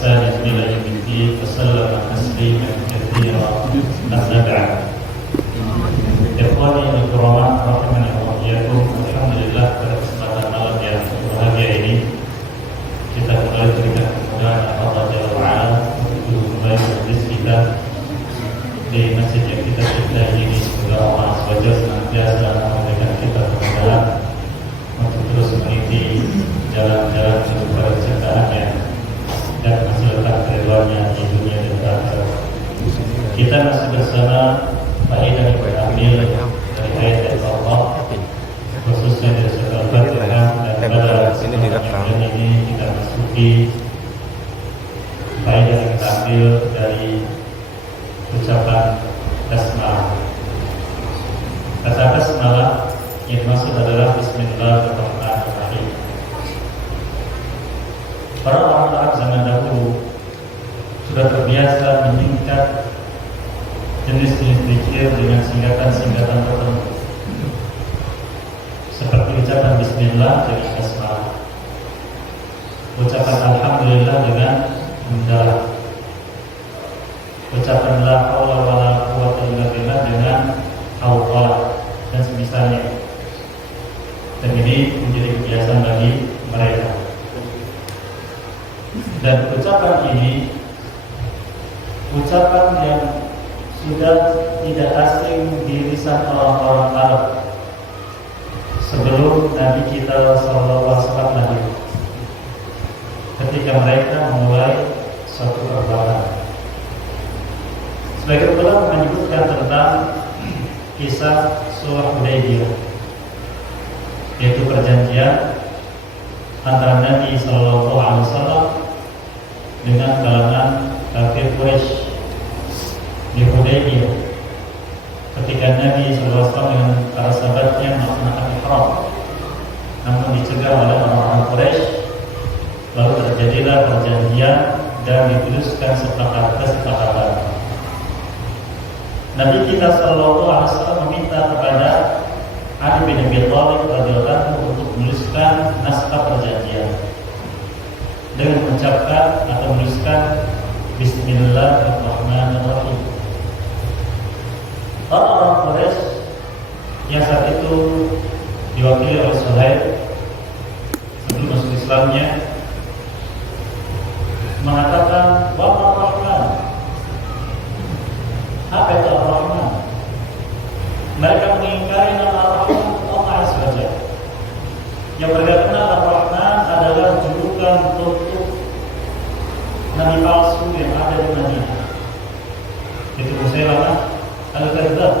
بإحسان إلى يوم الدين وسلم تسليما كثيرا أما بعد. Ikhwani al-kiram rahimani wa iyyakum. Alhamdulillah pada kesempatan malam yang berbahagia ini kita kembali diberikan kemudahan Allah Jalla wa Ala untuk kembali majlis kita di masjid yang kita cintai ini. Semoga Allah SWT senantiasa memberikan kita kemudahan untuk terus mengikuti jalan-jalan menuju pada kecintaannya dan menghasilkan keridhaannya di dunia dan akhirat. Kita masih bersama faedah yang diambil dari ayat Allah, khususnya dari surah Al-Fatihah, dan pada kesempatan ini kita masuki faedah yang kita ambil dari ucapan basmalah. Kata basmalah yang maksud adalah Bismillahirrahmanirrahim. Para orang Arab zaman dahulu sudah terbiasa menyingkat jenis-jenis zikir dengan singkatan-singkatan tertentu, seperti ucapan Bismillah dengan basmalah, ucapan Alhamdulillah dengan hamdalah, ucapan La haula wala quwwata illa billah dengan hawqalah dan semisalnya. Dan ini menjadi kebiasaan bagi mereka. Dan ucapan ini ucapan yang sudah tidak asing di lisan orang-orang Arab sebelum Nabi kita SAW lahir. Ketika mereka memulai suatu perbuatan, sebagian ulama menyebutkan tentang kisah Sulh Hudaybiyah, yaitu perjanjian antara Nabi SAW dengan kalangan kafir Quraisy di Hudaybiyah, ketika Nabi SAW dengan para sahabatnya melaksanakan ihram, namun dicegah oleh orang-orang Quraisy. Lalu terjadilah perjanjian dan dituliskan kesepakatan. Nabi kita SAW meminta kepada Ali bin Abi Thalib radhiyallahu anhu untuk menuliskan naskah perjanjian dengan mengucapkan atau menuliskan Bismillahirrahmanirrahim. Orang-orang Quraisy yang saat itu diwakili oleh Suhaib sebelum masuk Islamnya mengatakan, wa Ar-Rahman, apa itu Ar-Rahman? Mereka mengingkari nama Ar-Rahman, Allah SWT. Yang mereka kenal Ar-Rahman adalah julukan untuk nabi palsu yang ada di Madinah, itu Musailamah Al-Kadzdzab.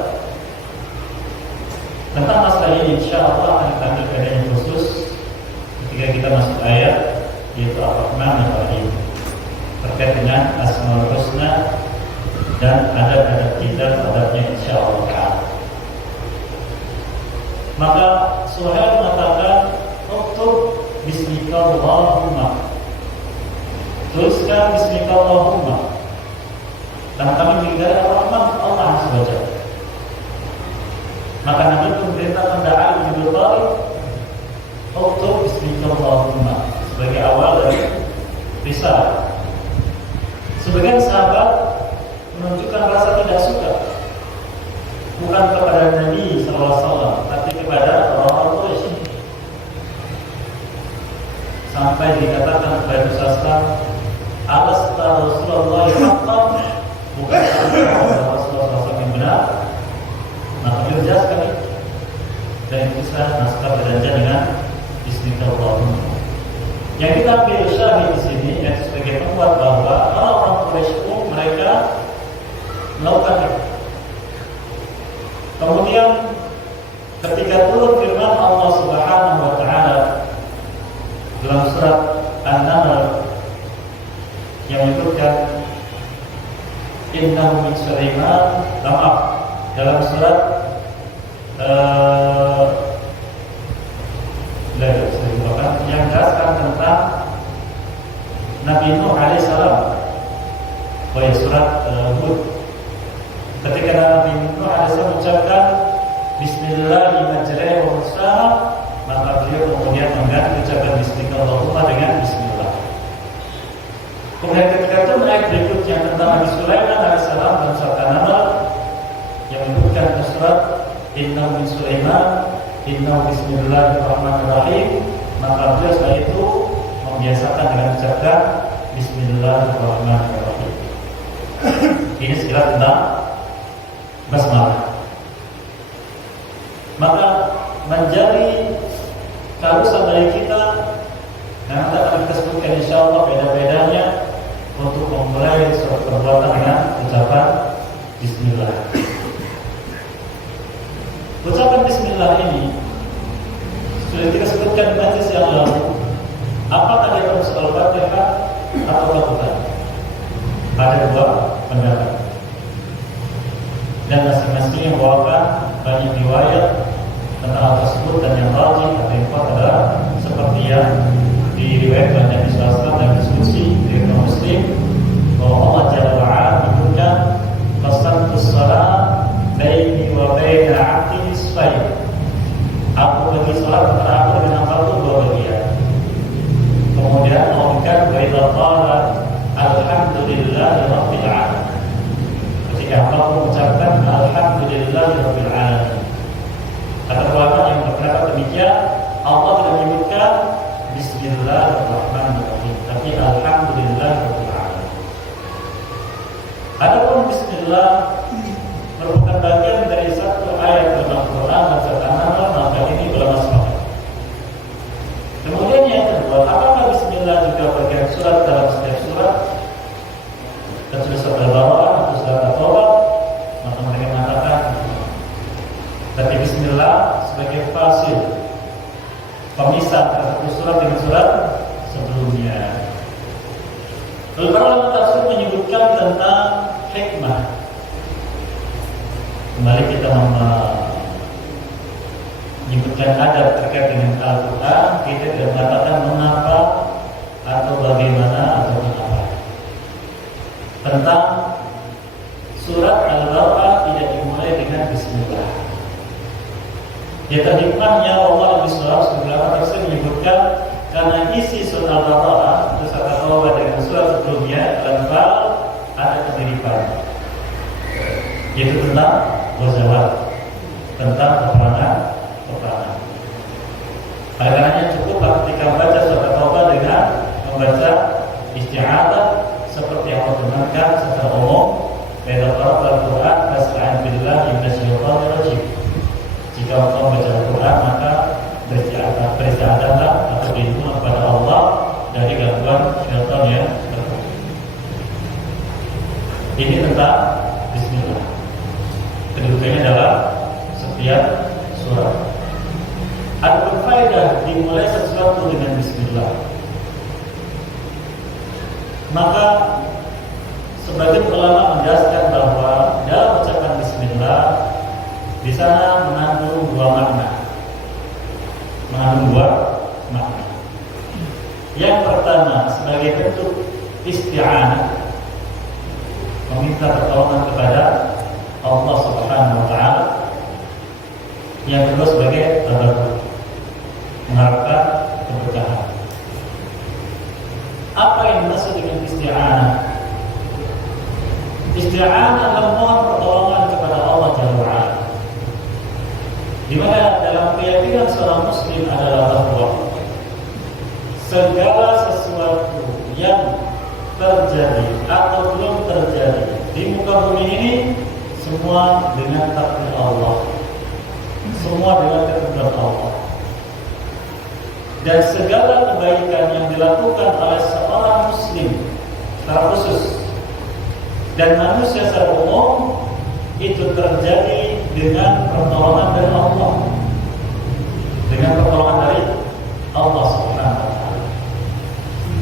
Tentang masalah ini insyaallah akan kita ambil kajian yang khusus ketika kita masuk ayat, yaitu Ar-Rahman Ar-Rahim, terkait dengan Asmaul Husna dan adab-adab kita adabnya insyaallah ta'ala. Maka Suhail mengatakan, uktub bismikallahumma, tuliskan bismikallahumma, karena kami mengingkari Ar-Rahman, Allah SWT. Maka Nabi pun memerintahkan Ali bin Abi Thalib, uktub bismikallahumma, sebagai awal dari risalah. Sebagian sahabat menunjukkan rasa tidak suka, bukan kepada Nabi SAW, tapi kepada orang-orang Quraisy. Sampai dikatakan kepada Rasulullah, alasta Rasulullah haqqan, bukan Rasulullah SAW yang benar. Maka beliau jelaskan itu dan dituliskan naskah perjanjian dengan Bismillahirrahmanirrahim. Yang kita ambil syahid di sini yang sebagai penguat bahwa orang-orang Quraisy itu mereka melakukan itu. Kemudian ketika turun firman Allah Subhanahu wa taala dalam surat An-Naml yang menyebutkan innahu min Sulaiman, dalam surat yang menjelaskan tentang Nabi Nuh alaihissalam, surat Hud, ketika Nabi Nuh alaihissalam mengucapkan Bismillahirrahmanirrahim, maka beliau kemudian mengganti ucapan Bismillahirrahmanirrahim dengan Bismillah. Kemudian ketika itu ayat berikutnya tentang Nabi Sulaiman alaihissalam dan surat An-Naml yang menyebutkan surat Innahu min Sulaiman Innahu bismillahirrahmanirrahim, maka beliau setelah itu membiasakan dengan ucapkan Bismillahirrahmanirrahim. Ini sekilas tentang basmalah. Maka menjadi keharusan dari kita yang akan kita sebutkan insyaallah beda-bedanya untuk memulai suatu perbuatan dengan ucapan Bismillah. Ucapan Bismillah ini sudah kita sebutkan di majlis yang lalu. Apakah dia harus Al-Fatihah atau bukan? Ada dua pendapat. Dan masing-masing yang membawakan banyak riwayat tentang hal tersebut, dan yang rajih atau yang kuat adalah seperti yang diriwayatkan Nabi SAW dalam diskusi di Imam Muslim bahwa Allah Jalla wa'ala menyebutkan qasamtus shalah baini wa baina 'abdi nisfain. Aku bagi salat antara aku dengan hamba-Ku dua bagian. Kemudian Allah mengatakan wa idza qala alhamdulillahi rabbil alamin. Ketika hamba mengucapkan alhamdulillahi rabbil alamin. Kata ulama yang berpendapat demikian, Allah tidak menyebutkan Bismillahirrahmanirrahim, tapi alhamdulillahirabbil alamin. Adapun Bismillah merupakan bagian dari satu ayat dalam Al-Quran dan surat An-Naml, maka ini ulama sepakat. Kemudian yang kedua, apakah Bismillah juga bagian surat dalam setiap surat? Kecuali surat Al-Baqarah atau surat At-Taubah, maka mereka mengatakan tapi Bismillah sebagai fasil, pemisah antara satu surat dengan surat sebelumnya. Lalu para ulama tafsir menyebutkan tentang hikmah. Kembali kita menyebutkan adab terkait dengan Al-Quran, kita tidak mengatakan mengapa atau bagaimana atau mengapa. Tentang surat Al-Baqarah tidak dimulai dengan Bismillah. Ya, hikmahnya Allah Subhanahu wa menyebutkan karena isi surat Al-Baqarah, surat At-Taubah dengan surat sebelumnya Al-Anfal ada kemiripan, yaitu tentang wazawat, tentang peperangan. Oleh karenanya cukuplah ketika membaca surat At-Taubah dengan membaca isti'adzah seperti yang Allah benarkan secara umum, "Idza qara'ta al-Qur'an fasta'in billahi minasyaitonir rajim." Jika engkau membaca Al-Quran, maka beristi'adzahlah atau berlindung kepada Allah dari gangguan syaitan yang tertentu. Ini tentang Bismillah. Kedudukannya dalam setiap surat. Ada faedah dimulai sesuatu dengan Bismillah. Maka sebagian ulama menjelaskan bahwa dalam ucapan Bismillah di sana mengandung dua makna. Yang pertama sebagai bentuk isti'anah, meminta pertolongan kepada Allah Subhanahu wa taala. Yang kedua sebagai tabarruk, mengharapkan keberkahan. Apa yang dimaksud dengan isti'anah? Isti'anah memohon pertolongan kepada Allah Jalla wa'ala, di mana dalam keyakinan seorang muslim adalah bahwa segala sesuatu yang terjadi atau belum terjadi di muka bumi ini semua dengan takdir Allah, semua dengan ketentuan Allah. Dan segala kebaikan yang dilakukan oleh seorang muslim secara khusus dan manusia secara umum itu terjadi dengan pertolongan dari Allah, dengan pertolongan dari Allah Subhanahu wa taala.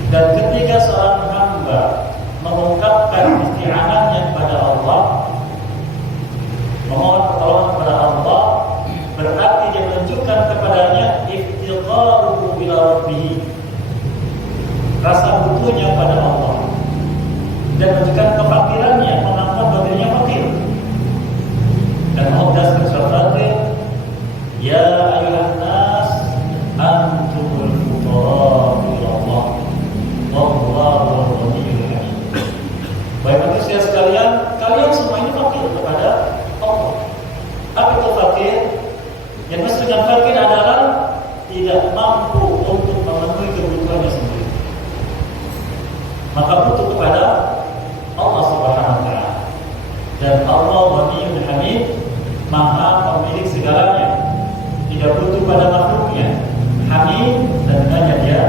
Dan ketika seorang hamba mengungkapkan isti'anahnya kepada Allah, memohon pertolongan kepada Allah, berarti dia menunjukkan kepadanya iftiqaruhu ila rabbih, rasa butuhnya pada Allah, dan menunjukkan kefakirannya, mengaku bahwa dirinya fakir. Dan Allah dasar surat Fatir, ya ayuhan nas antumul fuqara ila Allah wallahu ghaniyyun yang fakir adalah tidak mampu untuk memenuhi kebutuhannya sendiri, maka butuh kepada Allah Subhanahu wa Ta'ala. Dan Allah Ghaniyyun Hamid, Maha pemilik segalanya, tidak butuh pada makhluknya. Hamid, dan hanya Dia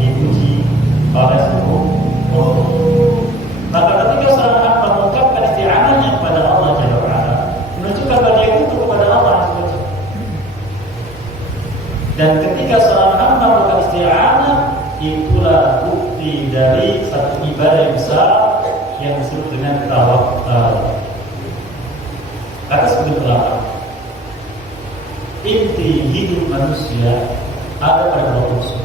dipuji oleh seluruh makhluk. Maka ketika seorang hamba mengucapkan isti'anahnya kepada Allah Jalla wa'ala, menunjukkan bahwa dia butuh kepada Allah Azza wa Jalla. Dan ketika seorang hamba melakukan isti'anah, itulah bukti dari satu ibadah yang besar yang disebut dengan tawakkul. Kata sebelum ulama, inti hidup manusia ada pada dua unsur.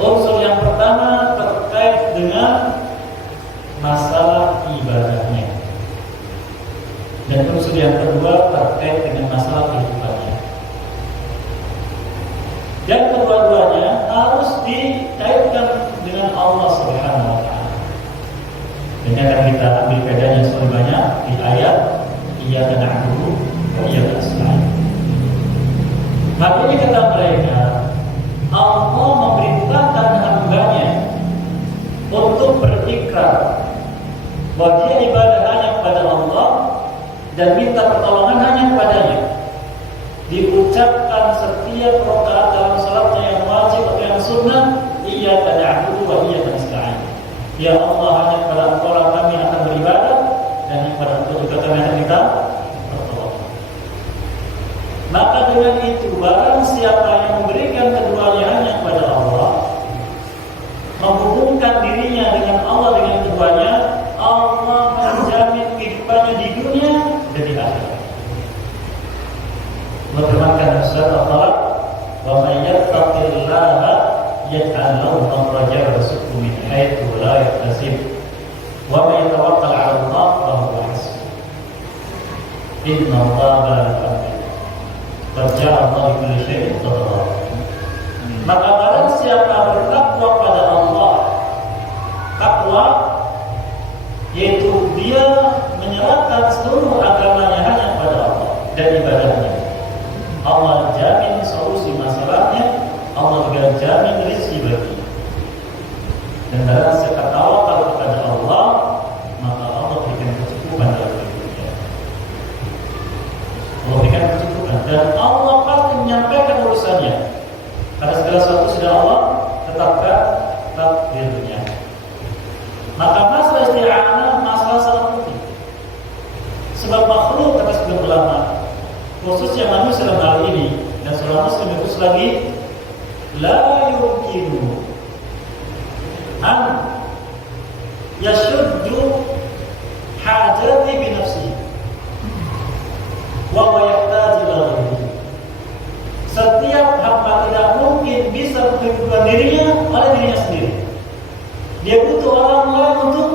Unsur yang pertama terkait dengan masalah ibadahnya, dan unsur yang kedua terkait dengan masalah kehidupannya. Dan kedua-duanya harus dikaitkan dengan Allah Subhanahu wa Ta'ala. Ini akan kita ambil bedanya lebih banyak di ayat Iyyaka na'budu wa iyyaka nasta'in. Makanya kata mereka, Allah memerintahkan hambanya untuk berikrar bahwa dia ibadah hanya kepada Allah dan minta pertolongan hanya kepadanya. Diucapkan setiap rakaat dalam salatnya yang wajib atau yang sunnah, Iyyaka na'budu wa iyyaka nasta'in. Ya Allah, hanya kepada Engkau kami akan beribadah, dan kepada Engkau juga kami akan minta pertolongan. Maka dengan itu, barang siapa yang memberikan keduanya hanya kepada Allah, menghubungkan dirinya dengan Allah dengan keduanya, Allah menjamin kehidupannya di dunia dan di akhirat. Allah firmankan surat Al-Falaq, "Wa may yattaqillaha yaj'al lahu makhrajan wa yarzuqhu min haitsu la yahtasib, wa may yatawakkal 'ala Allah fa huwa hasbuh. Inna Allaha baligh amrihi, Allah bi kulli syai'in qadir." Maka barang siapa bertakwa pada Allah, takwa yaitu dia menyerahkan seluruh agamanya hanya kepada Allah dan ibadahnya, Allah jamin solusi masalahnya, Allah juga jamin rezeki bagi. Dan barang siapa tawakal kepada Allah, maka Allah berikan kecukupan dalam hidupnya. Allah berikan kecukupan, dan Allah pasti menyampaikan urusannya. Karena segala sesuatu sudah Allah tetapkan takdirnya. Maka masalah isti'anah masalah sangat penting. Sebab makhluk, kata sebagian ulama, khususnya manusia dalam hal ini, dan seorang muslim itu lagi, la yumkinu an yashuddu hajati bi nafsihi wa huwa yahtaju ila ghayrihi. Setiap hamba tidak mungkin bisa mencukupi dirinya oleh dirinya sendiri. Dia butuh orang lain untuk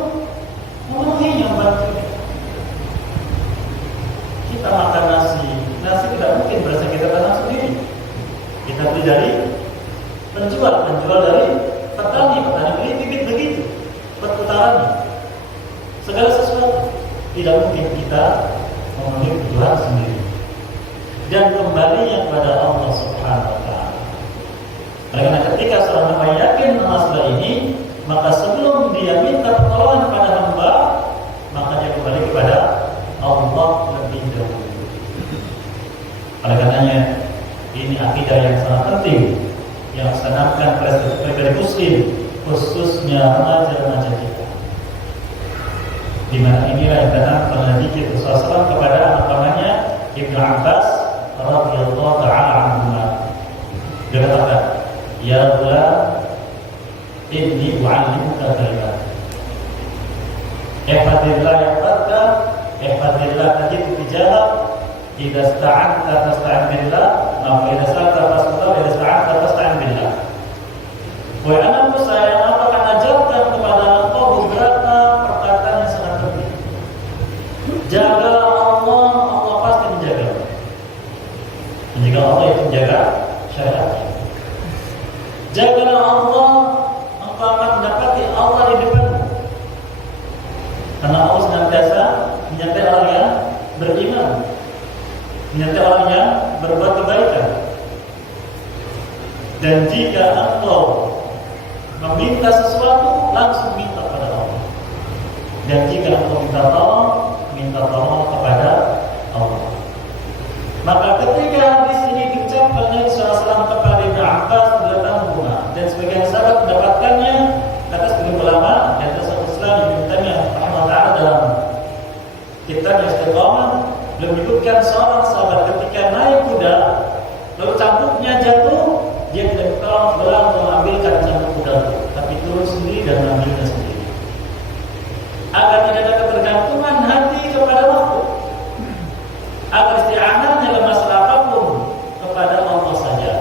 memenuhinya, membantunya. Kita makan nasi tidak mungkin berasa kita tanam sendiri. Kita beli dari penjual dari petani beli bibit begitu, perputarannya. Segala sesuatu tidak mungkin kita memenuhi kebutuhan sendiri. Dan kembalinya kepada Allah Subhanahu wa Ta'ala. Karena ketika seorang hamba yakin masalah ini, maka sebelum dia minta pertolongan kepada hamba, maka dia kembali kepada Allah lebih dahulu. Oleh karenanya, ini akidah yang sangat penting yang harus ditanamkan kepada muslim, khususnya remaja-remaja kita. Di mana inilah yang ditanamkan Nabi kita SAW kepada anak-anaknya Ibnu Abbas radhiyallahu ta'ala anhuma. Dia katakan, "Ya ghulam, inni u'allimuka kalimat. Ihfazillah yahfazka, ihfazillah tajidhu tijahak, idza ista'anta fasta'in billah, wa idza sa'alta fas'alillah, wa idza ista'anta fasta'in billah." Wahai anakku, saya akan ajarkan kepada engkau beberapa perkataan yang sangat penting. Jaga Allah, Allah pasti menjaga. Menjaga Allah itu menjaga syariatnya. Jagalah Allah, engkau akan mendapati Allah di depanmu. Karena Allah senantiasa menyertai orang yang beriman. menyertai orang yang berbuat kebaikan. Dan jika engkau meminta sesuatu, langsung minta kepada Allah. Dan jika engkau minta tolong kepada Allah. Maka ketika hadis ini diucapkan Nabi SAW kepada Ibnu Abbas datang bunga, dan sebagian sahabat mendapatkannya, kata sebagian ulama dan Rasul Islam yang mintanya rahimahullah dalam kitab Istiqamah, beliau menyebutkan seorang sahabat ketika naik kuda, lalu cambuknya jatuh, dia tidak berulang mengambilkan cambuk kuda itu, tapi turun sendiri dan mengambilnya sendiri, agar tidak ada ketergantungan hati kepada waktu, agar isti'anah dalam masalah apapun kepada Allah saja.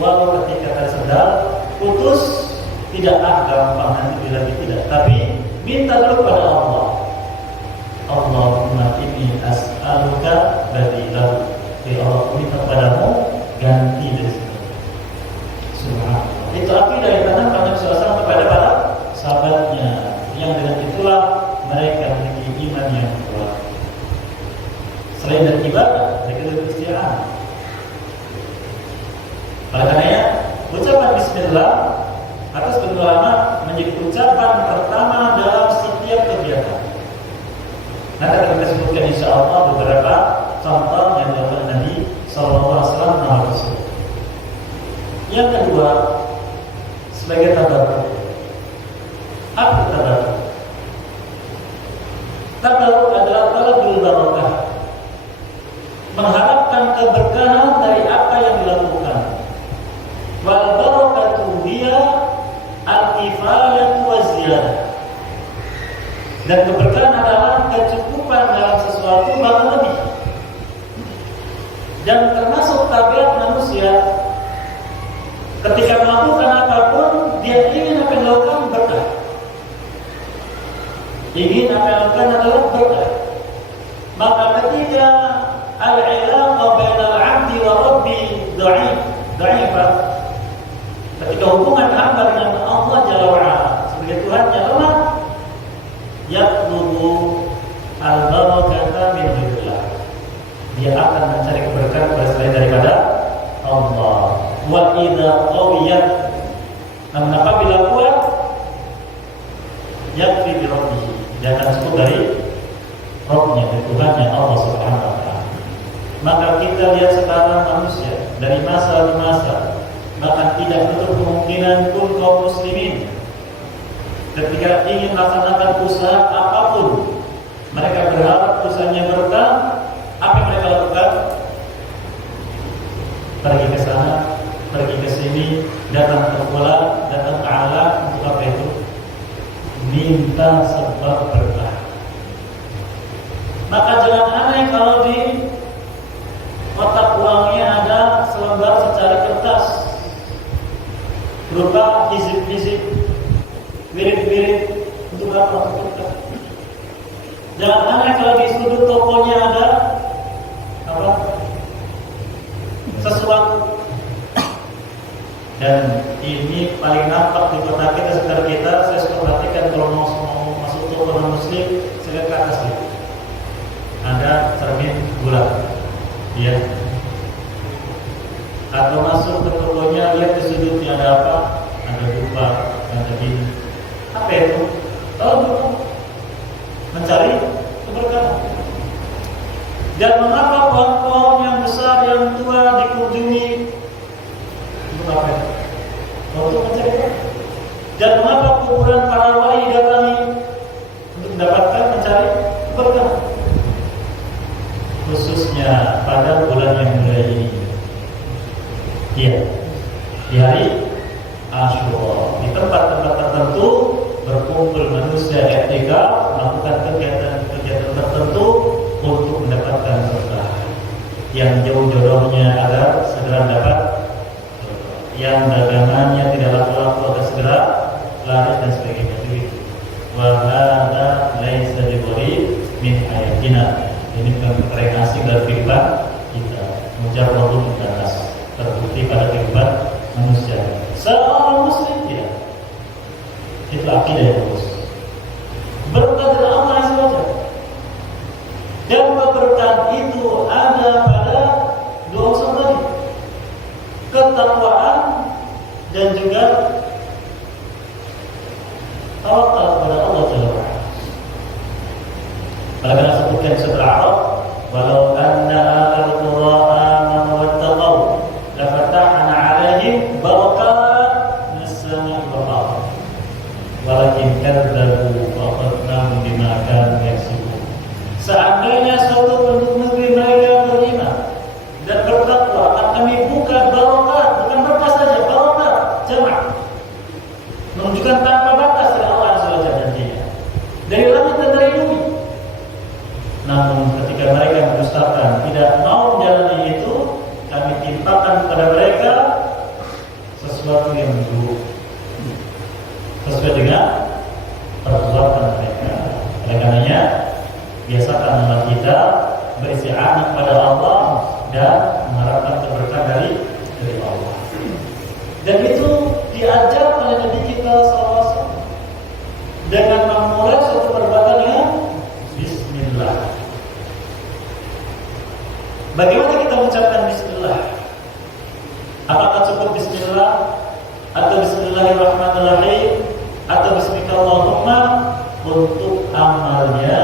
Walau ketika tersedal, putus, tidaklah gampang nanti lagi tidak, tapi minta dulu kepada Allah. Allahumma inni as'aluka badilahu. Ya Allah, minta padamu ganti dari sini. Subhanallah. Itu akidah yang ditanamkan Nabi SAW kepada para sahabatnya, yang dengan itulah mereka memiliki iman yang kuat. Selain dari ibadah, mereka juga beristighfar. Oleh karenanya, ucapan Bismillah atas ulama menjadi ucapan pertama dalam setiap kegiatan. Nanti akan kita sebutkan insya Allah beberapa contoh yang dilakukan Nabi SAW. Yang kedua, sebagai tabarruk. Apa tabarruk? Tabarruk adalah talabul barakah, mengharapkan keberkahan dari apa yang dilakukan. Wal barakatu hiya al-kifayatu wa ziyadah. Dan keberkahan adalah kecukupan dalam sesuatu bahkan lebih. Dan termasuk tabiat manusia, ketika melakukan apapun, dia ingin apa yang dilakukan berkah. Ingin apa yang dilakukan adalah berkah. Maka ketika al-ilaqa bainal 'abdi wa rabbi dha'ifah, ketika hubungan hamba dengan Allah Jalla wa'ala sebagai Tuhannya lemah, yatlubu al-barakata min ghairillah, dia akan mencari keberkahan selain daripada Allah. Wa idza qawiyat, namun apabila kuat, yakfi bi rabbih, dia akan cukup dari Rabbnya, dari Tuhannya Allah Subhanahu wa ta'ala. Maka kita lihat sekarang manusia dari masa ke masa, bahkan tidak menutup kemungkinan pun kaum muslimin ketika ingin melaksanakan usaha apapun, mereka berharap usahanya berkah. Apa yang mereka lakukan? Pergi ke sana, pergi ke sini, datang ke fulan, datang ke alam, untuk apa itu? Minta sebab berkah. Maka jangan aneh kalau di kotak uangnya ada selembar secari kertas berupa hizib-hizib, wirid-wirid, untuk apa? Jangan aneh kalau di sudut tokonya ada apa? Sesuatu. Dan ini paling nampak di kota kita, sekitar kita. Saya suka perhatikan kalau mau masuk toko non muslim, saya lihat ke atas ya, ada cermin bulan, ya. Atau masuk ke tokonya, lihat di sudutnya ada apa? Ada dupa, ada ini. Apa itu? Tahu belum? Mencari keberkahan. Dan mengapa pohon-pohon yang besar, yang tua dikunjungi? Untuk apa? Untuk mencari keberkahan. Dan mengapa kuburan para wali didatangi? Untuk mendapatkan mencari keberkahan. Khususnya pada bulan yang mulia ini. Iya, di hari Asyura, di tempat-tempat tertentu berkumpul manusia etika, melakukan kegiatan tertentu untuk mendapatkan berkah. Yang jauh-jodohnya agar segera dapat, yang dagangannya tidak laku-laku agar segera laris dan sebagainya. Wa hadza laisa bi min ayatina. Ini bukan asing dari kehidupan kita. Mujarradun di atas, terbukti pada kehidupan manusia. Seorang muslim tidak. Itu akidah yang bagus. Berkah dari Allah SWT. Dan keberkahan itu juga tawakal kepada Allah Jalla wa'ala. Bagaimana sebutkan surah Al-A'raf, walau anna ahlal qura amanu wattaqau lafatahna 'alaihim barakatin minas sama'i wal ardh walakin kadzdzabu fa akhadnahum bima kanu yaksibun. Seandainya suatu penduduk negeri mereka beriman dan bertakwa, akan kami buka barakat, bukan berkah saja, barakat jamak, menunjukkan tanpa batas dari Allah Azza wa Jalla janjinya, dari langit dan dari bumi. Namun ketika mereka mendustakan, tidak mau menjalani itu, kami timpakan kepada mereka sesuatu yang buruk sesuai dengan perbuatan mereka. Oleh karenanya, biasakanlah kita beristi'anah kepada Allah dan mengharapkan keberkahan dari Allah. Dan itu diajar oleh Nabi kita SAW dengan memulai suatu perbuatan dengan Bismillah. Bagaimana kita mengucapkan Bismillah? Apakah cukup Bismillah atau Bismillahirrahmanirrahim atau Bismillahirrahmanirrahim? Untuk amalnya,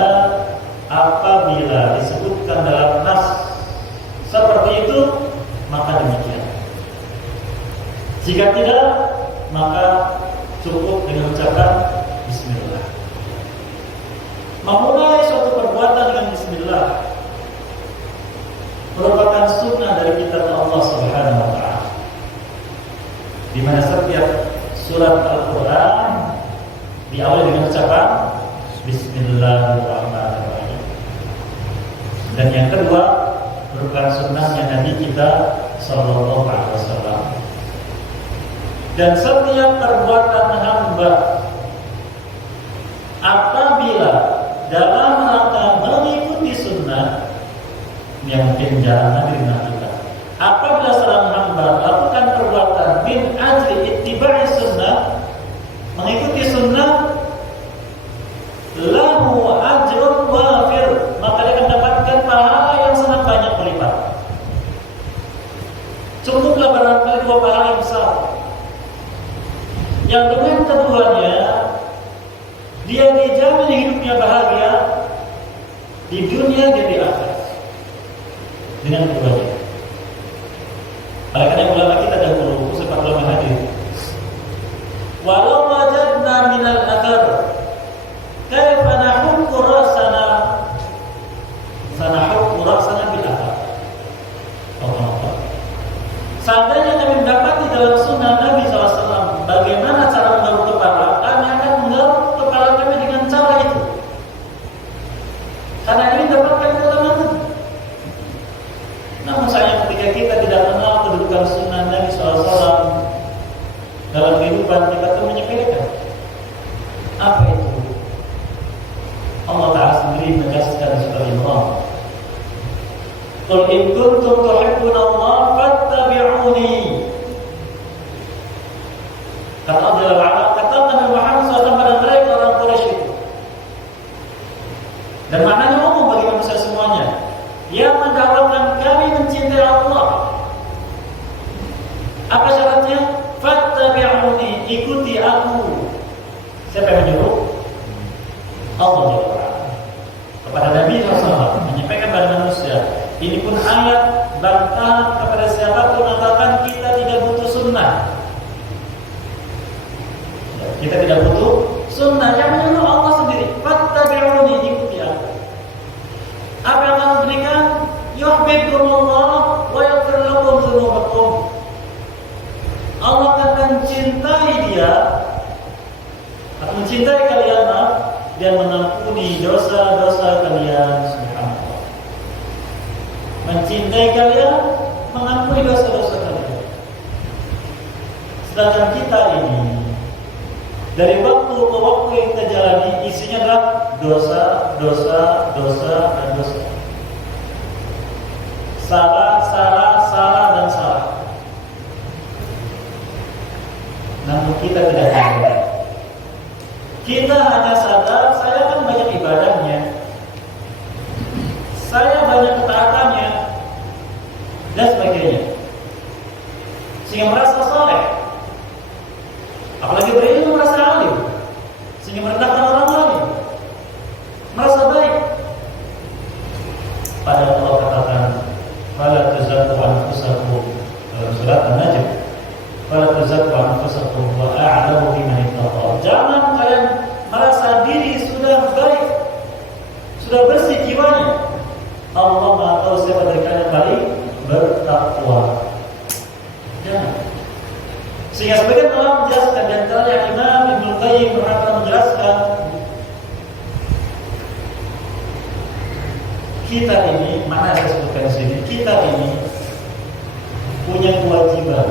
apabila disebutkan dalam nas seperti itu, maka demikian. Jika tidak, maka cukup dengan ucapan Bismillah. Memulai suatu perbuatan dengan Bismillah merupakan sunnah dari kitab Allah Subhanahu wa Ta'ala, di mana setiap surat Al-Quran diawali dengan ucapan Bismillahirrahmanirrahim. Dan yang kedua merupakan sunnahnya Nabi kita Sallallahu Alaihi Wasallam. Dan setiap perbuatan hamba apabila dalam rangka mengikuti sunnah, yang mungkin jalan Nabi kita, apabila seorang hamba lakukan perbuatan min ajli ittiba'i sunnah, mengikuti sunnah, lahu ajrun wafir, maka dia akan dapatkan pahala yang sangat banyak berlipat. Cukuplah barangkali 2 pahala yang besar. Yang dengan keduanya, dia dijamin hidupnya bahagia di dunia dan di akhirat dengan keduanya. Oleh karena ulama kita dahulu, sempat ulama hadir, walau wajadna minal athar kaifa nahukku rasana sanahukku rasana bil athar. Seandainya kami mendapati dalam sunnah Nabi SAW bagaimana cara menggaruk kepala, kami akan menggaruk kepala kami dengan cara itu, karena ini mendapatkan keutamaan. Namun sayang ketika kita tidak mengenal kedudukan sunnah Nabi SAW dalam kehidupan kita, itu menyepelekan. Apa itu? Allah Ta'ala sendiri menegaskan di surah Imran, qul in kuntum tuhibbuna Allah fattabi'uni. Kata Allah, katakan Nabi Muhammad SAW pada mereka orang Quraisy itu, dan maknanya umum bagi manusia semuanya, yang mendakwakan kami mencintai Allah. Apa syaratnya? Fattabi'uni, ikuti aku. Siapa yang menyuruh? Allah Jalla wa'ala kepada Nabi SAW menyampaikan pada manusia. Ini pun ayat bantahan kepada siapapun mengatakan kita tidak butuh sunnah. Kita tidak butuh sunnah, yang menyuruh Allah sendiri. Fattabi'uni, ikuti aku. Apa yang akan berikan? Yuhibbukumullah wa yaghfir lakum dzunubakum. Allah akan mencintai dia, akan mencintai kalian dan mengampuni dosa-dosa kalian. Subhanallah. Mencintai kalian, mengampuni dosa-dosa kalian. Sedangkan kita ini dari waktu ke waktu yang kita jalani isinya adalah dosa, dosa, dosa, dan dosa. Salah, salah, salah, dan salah. Namun kita tidak sadar. Kita hanya sadar, saya kan banyak ibadahnya, saya banyak ketaatannya, dan sebagainya, sehingga merasa saleh. anfusakum, dalam surat An-Najm, fala tuzakku anfusakum wa a'lamu biman ittaqa. Jangan kalian merasa diri sudah baik, sudah bersih jiwanya. Allah Maha tahu siapa dari kalian paling bertakwa. Jangan. Sehingga sebagian ulama menjelaskan, di antaranya Imam Ibnu Qayyim pernah menjelaskan, kita ini, mana saya sebutkan di sini, kita ini punya kewajiban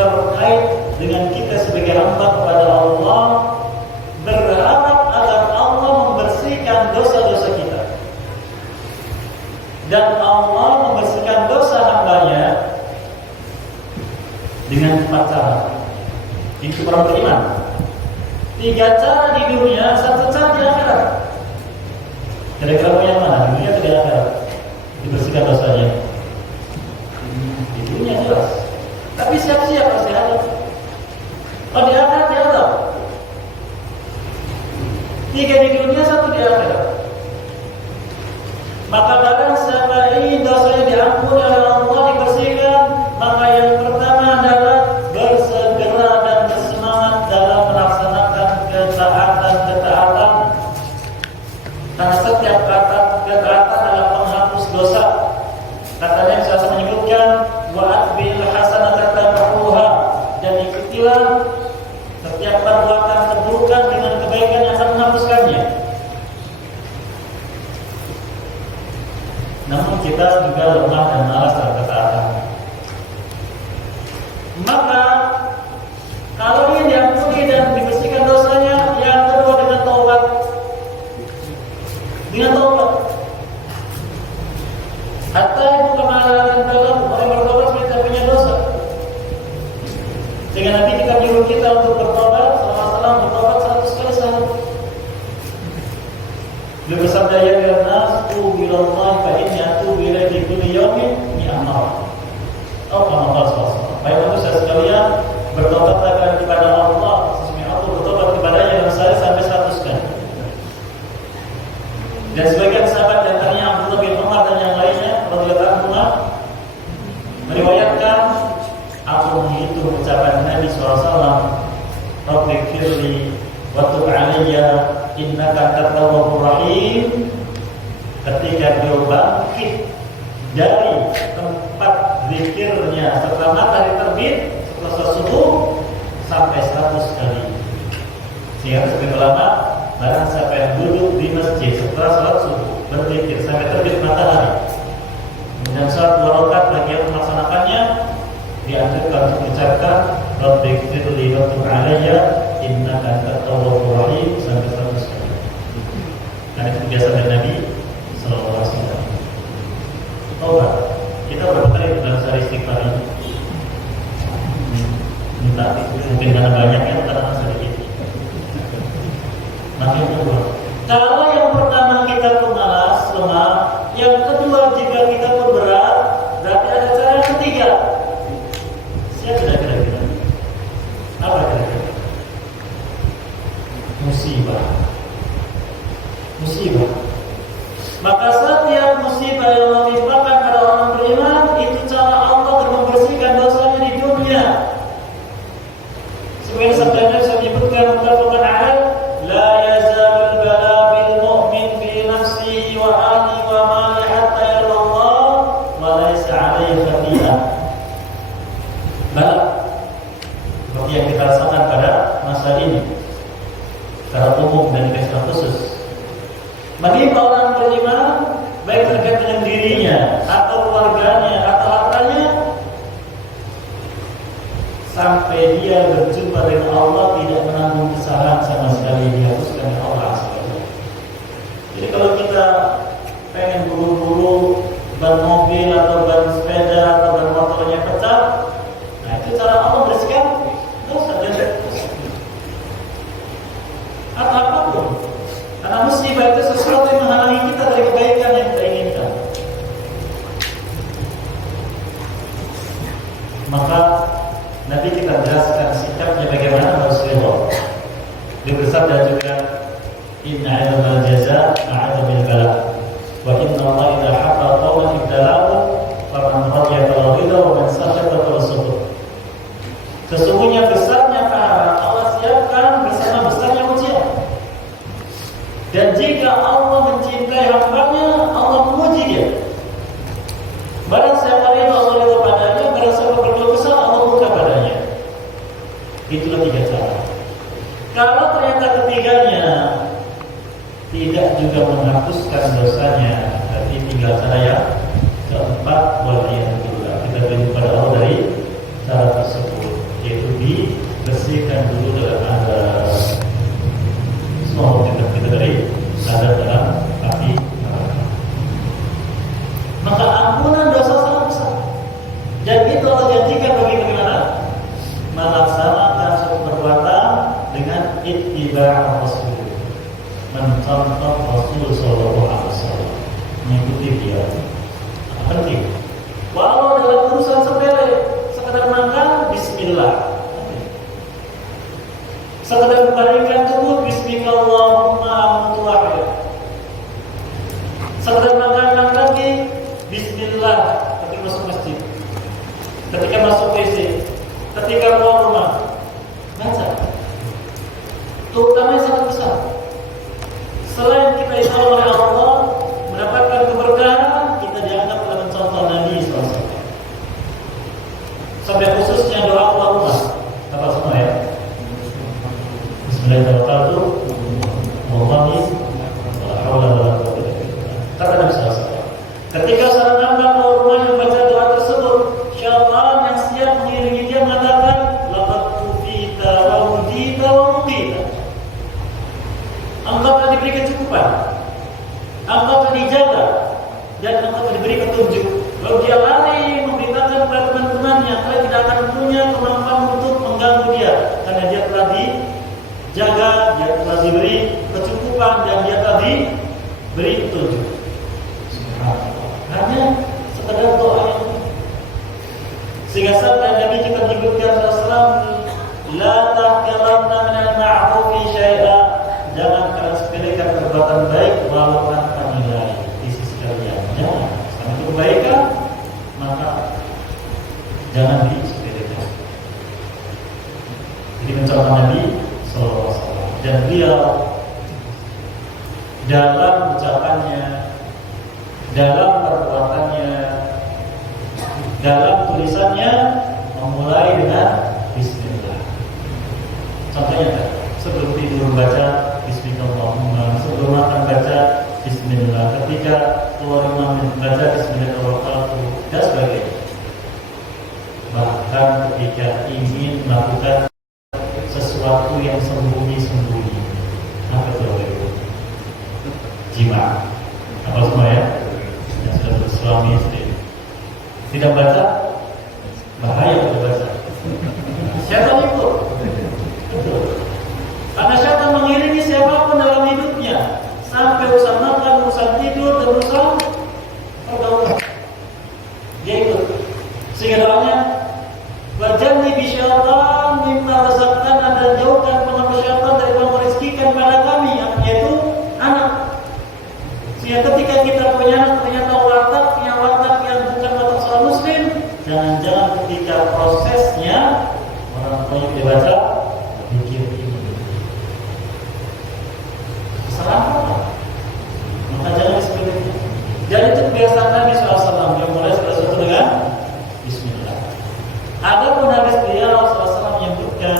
terkait dengan kita sebagai hamba kepada Allah, berharap agar Allah membersihkan dosa-dosa kita, dan Allah membersihkan dosa hambanya dengan 4 cara. Itu orang beriman. 3 cara di dunia, 1 cara di akhirat. Kira-kira mau yang mana? Di dunia atau di akhirat? Dibersihkan dosanya. Di dunia jelas. Tapi siap-siap pasti ada. Oh, di akhirat dia ada. 3 di dunia, 1 di akhirat. Maka barang siapa ingin dosanya diampuni oleh Allah, dibersihkan, maka yang pertama adalah bersegera dan bersemangat dalam melaksanakan ketaatan. Karena setiap ketaatan adalah penghapus dosa. Katanya saya menyebutkan wa atbil hasanata tabuha, dan ikutilah setiap perbuatan keburukan dengan kebaikan yang akan menghapuskannya. Namun kita juga lemah dan malas dalam ketaatan. Maka kalau ingin diampuni dan dibersihkan dosanya, yang kedua dengan taubat. Dengan taubat. Hatta ibu kemarin dalam orang bertobat sebenarnya punya dosa. Sehingga nanti kita menyuruh kita untuk bertobat, salam bertobat 100 kali sehari. Beliau bersabda, ya nas tubu ilallahi fa inni atubu ilaihi kulli yawmin mi'amar. Oh, Allah SWT. Baik manusia sekalian, bertobatlah kalian kepada Allah. Sesungguhnya Allah bertobat kepadanya dalam sehari sampai 100 kali. Dan sebagian sahabat, di antaranya Abdullah bin Umar dan yang lainnya, radhiyallahu anhu, meriwayatkan, aku menghitung ucapan Nabi SAW, Rabbighfirli wa tub 'alayya innaka antat tawwabur rahim. Ketika beliau bangkit dari tempat zikirnya setelah matahari terbit, setelah subuh, sampai 100 kali. Sehingga sebagian ulama, barang siapa yang duduk di masjid setelah salat subuh berzikir sampai terbit matahari, kemudian salat 2 rakaat bagi yang melaksanakannya, dianjurkan untuk mengucapkan Rabbighfirli wa tub 'alayya innaka antat tawwabur rahim sampai 100 kali. Karena itu kebiasaan dari Nabi sallallahu alaihi wasallam. Taubat. Kita berapa kali dalam sehari istighfar ini? Minta mungkin karena banyaknya, karena sedikit. Makin kedua. Kalau yang pertama kita pun malas, lemah, yang kedua jika kita pun berat, berarti ada cara yang ketiga. Siapa kira-kira? Apa kira-kira? Musibah. Maka setiap musibah yang Allah timpakan pada orang beriman, itu cara Allah untuk membersihkan dosanya di dunia. Sebagai sabda Nabi SAW menyebutkan muttafaqun alaih, la yazalul bala bil mu'min fi nafsihi wa ahlihi wa mali hatta yara Allah wa laysa alaihi khati'ah. Bala seperti yang kita rasakan pada masa ini secara umum dan secara khusus menimpa orang beriman, baik terkait dengan dirinya atau keluarganya atau hartanya, sampai dia berjumpa dengan Allah tidak menanggung kesalahan sama sekali, dihapuskan oleh Allah SWT. Jadi kalau kita pengen buru-buru ban mobil atau ban sepeda atau ban motornya pecah, nah itu cara Allah bersihkan dosa dan dosa atau apapun. Karena musibah itu sesuatu yang menghalangi kita dari kebaikan yang kita inginkan. Maka Nabi kita jelaskan sikapnya bagaimana Rasulullah. Dia bersabda juga, Inna ilmal jaza ma'adamil bala, wa inna Allah idha haqqa qawman ibtala juga menghapuskan dosanya. Berarti tinggal cara yang keempat, waliyadzubillah. Kita beri kepada Allah dari cara tersebut, yaitu dibersihkan dulu dalam azab. Semua kita dari azab dalam api neraka. Maka ampunan dosa sangat besar. Dan itu Allah janjikan bagi bagaimana melaksanakan suatu perbuatan dengan ittiba' Rasul, mencontoh Rasul Sallallahu Alaihi Wasallam, mengikuti dia. Penting. Walau dalam urusan sepele, sekedar makan, Bismillah. Sekedar membaringkan tubuh, Bismillahumma amutu wahid. Sekedar makan lagi, Bismillah. Ketika masuk masjid, ketika masuk WC, ketika keluar rumah, baca. Terutama yang sangat besar. Selain kita insya oleh Allah mendapatkan keberkahan, kita dianggap telah mencontoh Nabi SAW. Sampai khususnya doa keluar rumah. Apa semua ya? Bismillahirrahmanirrahim. Wallahi la haula wala quwwata illa billah. Kata Nabi SAW. Ketika seorang hamba keluar rumah yang baca doa tersebut, syaitan yang siap mengiringi dia mengatakan, laqad kufita wa mudita wa mudita. Engkau telah diberi kecukupan, engkau telah dijaga, dan engkau telah diberi petunjuk. Lalu dia lari memberitakan kepada teman-temannya, kalian tidak akan punya kemampuan untuk mengganggu dia, karena dia telah dijaga, dia telah diberi kecukupan, dan dia telah diberi petunjuk. Hanya sekedar doa itu. Sehingga sabda Nabi kita menyebutkan Rasulullah, la tahqiranna minal ma'rufi syai'a. Jangan kalian sepelekan perbuatan baik walau tanpa nilai di sisi kalian. Jangan. Karena itu kebaikan, maka jangan disepelekan. Jadi mencontoh Nabi SAW, dan beliau dalam ucapannya, dalam perbuatannya, dalam tulisannya memulai dengan Bismillah. Contohnya kan, sebelum tidur baca Bismillahirrahmanirrahim, sebelum makan baca Bismillah, ketika keluar rumah baca Bismillahirrahmanirrahim, dan sebagainya. Bahkan ketika ingin melakukan sesuatu yang sembunyi-sembunyi, apa itu? Jima. Apa semua ya? Yang sudah bersuami istri tidak baca, bahaya kalau baca. Syaitan ikut. Betul. Karena syaitan mengiringi siapapun dalam hidupnya, sampai urusan makan, urusan tidur, dan urusan pergaulan. Dia ikut. Sehingga doanya, wajanni bisyaitan mimma razaqtana, dan jauhkan pengaruh syaitan dari yang merezekikan pada kami, yaitu anak. Sehingga ketika kita punya anak, ternyata wataknya watak yang bukan watak seorang muslim, jangan-jangan ketika prosesnya orang tuanya dibaca pikir ini kesalahan, maka jangan disepelekan. Dan itu kebiasaan Nabi SAW, yang mulai segala sesuatu dengan Bismillah. Ada pun hadis beliau SAW menyebutkan,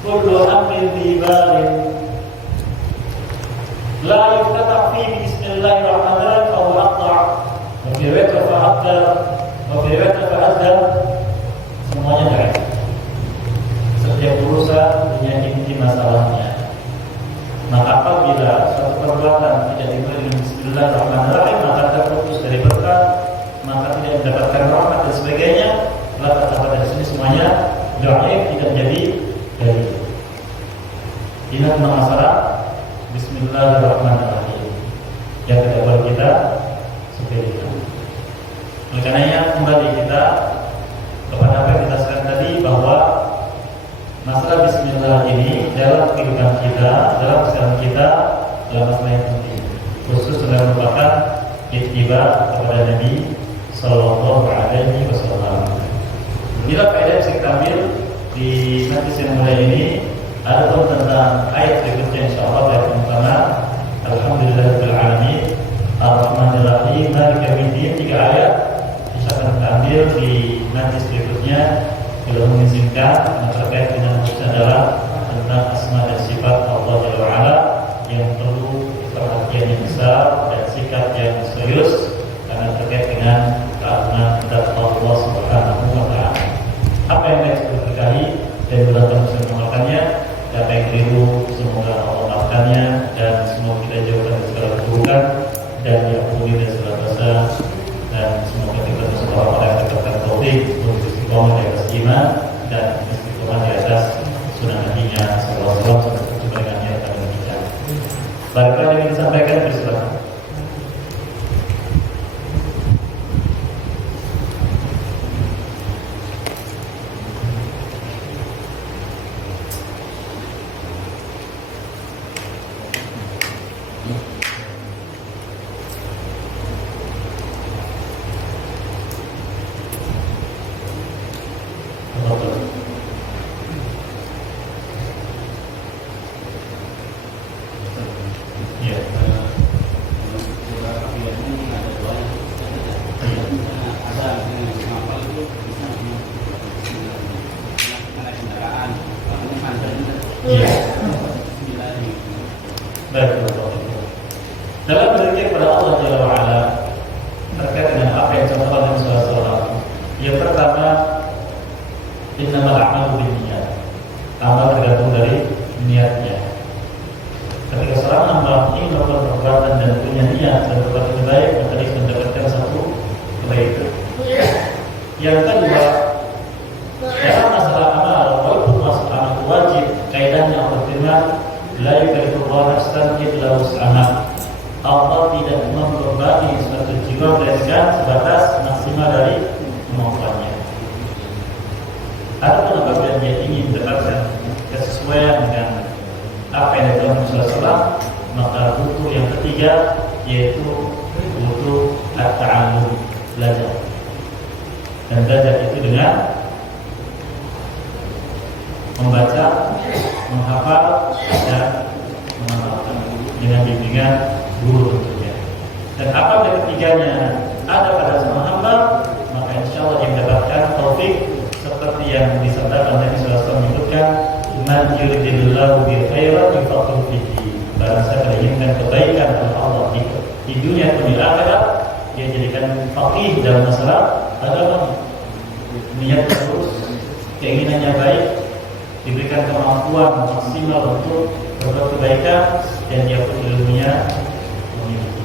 kullu amrin bibarin la yuftah fi Bismillahirrahmanirrahim fa huwa aqta', wa fi riwayat fa'adda, semuanya baik. Setiap urusan punya inti masalahnya. Maka apabila suatu perbuatan tidak dimulai dengan Bismillahirrahmanirrahim, maka terputus dari berkah, maka tidak mendapatkan rahmat dan sebagainya. Maka kata dari sini semuanya dhaif, tidak menjadi dari. Ingat masalah Bismillahirrahmanirrahim yang tidak boleh kita sepelekan. Oleh karenanya kembali kita kepada apa yang kita sebutkan tadi, bahwa masalah Bismillah ini dalam kehidupan kita, dalam kesehatan kita, dalam masalah yang penting, khusus dalam merupakan ittiba kepada Nabi Sallallahu Alaihi Wasallam. Bila faedah yang kita ambil di majlis yang mulia ini, ada pun tentang ayat berikutnya, insyaallah ayat yang pertama, Alhamdulillahirabbil alamin, Ar-Rahmanir-Rahim, Maliki Yaumiddin, 3 ayat akan kita ambil di majlis berikutnya. Bila mengizinkan, terkait dengan urusan dalam tentang asma dan sifat Allah Jalla wa'ala yang perlu diperhatikan perhatian yang besar dan sikap yang serius karena terkait dengan keagungan kitab Allah Subhanahu wa Ta'ala. Apa yang baik berkahi dan mudah-mudahan bisa mengamalkannya, apa yang keliru semoga Allah maafkannya dan semoga kita jauhkan dari segala keburukan dan diampuni dari segala dosa, dan semoga kita bersama orang yang diberikan taufik untuk istiqomah di atas iman dan istiqomah di atas sunnah Nabi-Nya sallallahu alaihi wasallam sampai berjumpa dengannya pada kita. Barangkali yang disampaikan bersilakan. Dalam berzikir kepada Allah Jalla wa'ala terkait dengan apa yang dicontohkan Nabi SAW, yang pertama, innamal a'malu binniyat. Amal tergantung dari niatnya. Ketika seorang hamba ingin melakukan perbuatan dan punya niat dan berbuat lebih baik, maka dia mendapatkan satu kebaikan. Yang kedua, dalam masalah amal, walaupun masalah amal wajib, kaidahnya Allah firman, la yukallifullahu nafsan illa wus'aha. Allah tidak membebani suatu jiwa melainkan sebatas maksimal dari kemampuannya. Adapun apabila dia ingin mendapatkan kesesuaian dengan apa yang dilakukan Rasulullah, maka butuh yang ketiga, yaitu butuh at-ta'allum, belajar. Dan belajar itu dengan membaca, menghafal, dan mengamalkan dengan bimbingan guru tentunya. Dan apabila ketiganya ada pada seorang hamba, maka insya Allah dia mendapatkan taufik seperti yang disabdakan Nabi SAW menyebutkan, man yuridillahu bi khairan yufaqihu fihi. Barang siapa yang inginkan kebaikan oleh Allah di dunia dan di akhirat, dia jadikan faqih dalam masalah agama. Niat terus, keinginannya baik, diberikan kemampuan maksimal untuk berbuat kebaikan, dan dia pun ilmunya memiliki.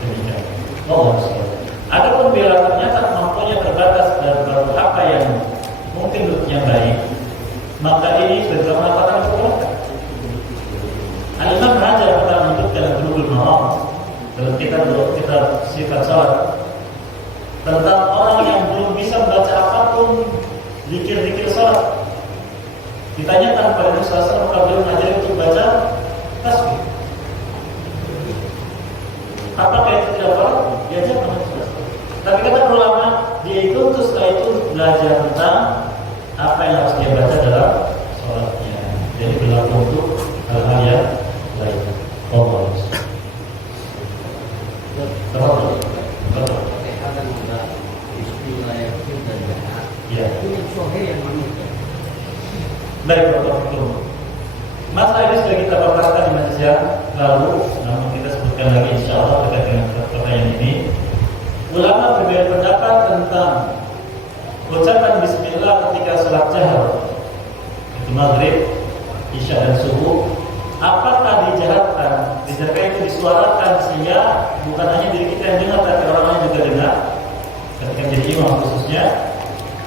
Demikian. Allah SWT. Adapun bila ternyata kemampuannya terbatas dan baru apa yang mungkin bentuknya baik, maka ini sudah mengatakan keberatan. Al-Imam Hajar pernah menyebutkan dalam Bulughul Maram, dalam kitab sifat salat, tentang orang yang belum bisa membaca apapun zikir-zikir salat. Ditanyakan kepada Nabi SAW, maka beliau mengajari untuk baca tasbih. Apakah itu tidak boleh? Diajarkan Nabi SAW. Tapi kata ulama, dia itu setelah itu belajar tentang apa yang harus dia baca dalam sholatnya. Jadi berlaku untuk hal-hal yang lain. Allah. Terus. Ya. Baik, Bapak. Masalah ini sudah kita paparkan di majelis yang lalu, namun kita sebutkan lagi insya Allah terkait dengan pertanyaan ini. Ulama berbeda pendapat tentang ucapan Bismillah ketika sholat jahar, itu maghrib, isya dan subuh. Apakah dijaharkan, itu disuarakan sehingga bukan hanya diri kita yang dengar, tapi orang lain juga dengar ketika menjadi imam khususnya?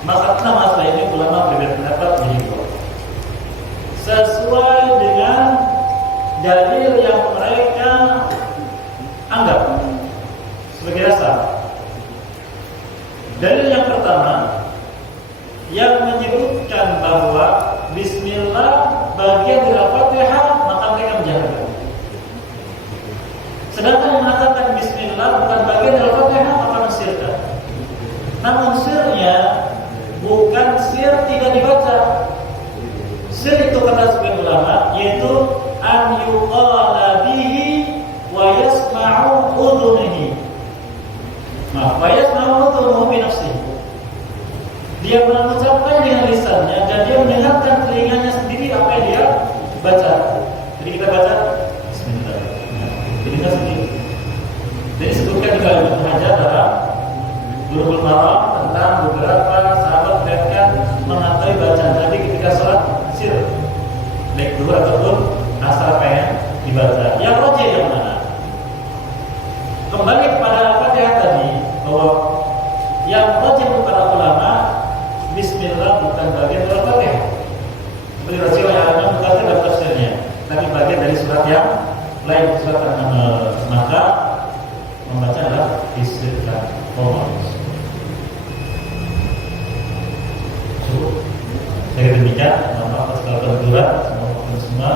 Maka masalah ini ulama berbeda pendapat begitu. Sesuai dengan dalil yang mereka anggap sebagai dasar. Dalil yang pertama yang menyebutkan bahwa Bismillah bagian dari Al-Fatihah, maka mereka menjaharkan. Sedangkan yang mengatakan Bismillah bukan bagian dari Al-Fatihah, maka mensirkan. Namun sirnya bukan sir tidak dibaca. Sir itu kata sebagian ulama yaitu an yuqala bihi wa yasma'u udhunihi. Wa yasma'u udhunuhu bi nafsihi. Dia mengucapkan dengan lisannya dan dia mendengarkan telinganya sendiri apa yang dia baca. Jadi kita baca Bismillah. Telinga sendiri tentang beberapa sahabat mereka mengakui bacaan Nabi ketika sholat sir, baik dulu ataupun asar apa yang dibaca. Yang rajih yang mana? Kembali kepada Al-Fatihah tadi, bahwa yang rajih untuk para ulama, Bismillah bukan bagian dari Al-Fatihah. Seperti Rasulullah yang ada bukan dalam tafsirnya, tapi bagian dari surat yang lain, surat An-Naml. Maka membaca adalah Bismillah. Cukup. Saya demikian, mohon maaf atas segala kebetulan, semoga semua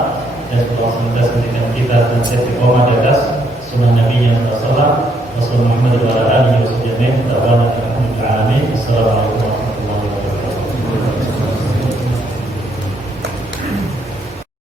dan semoga senantiasa kita dan istiqomah di atas sunnah Nabi yang Rasulullah Muhammad wa ala alihi wa sallam. Assalamualaikum warahmatullahi wabarakatuh.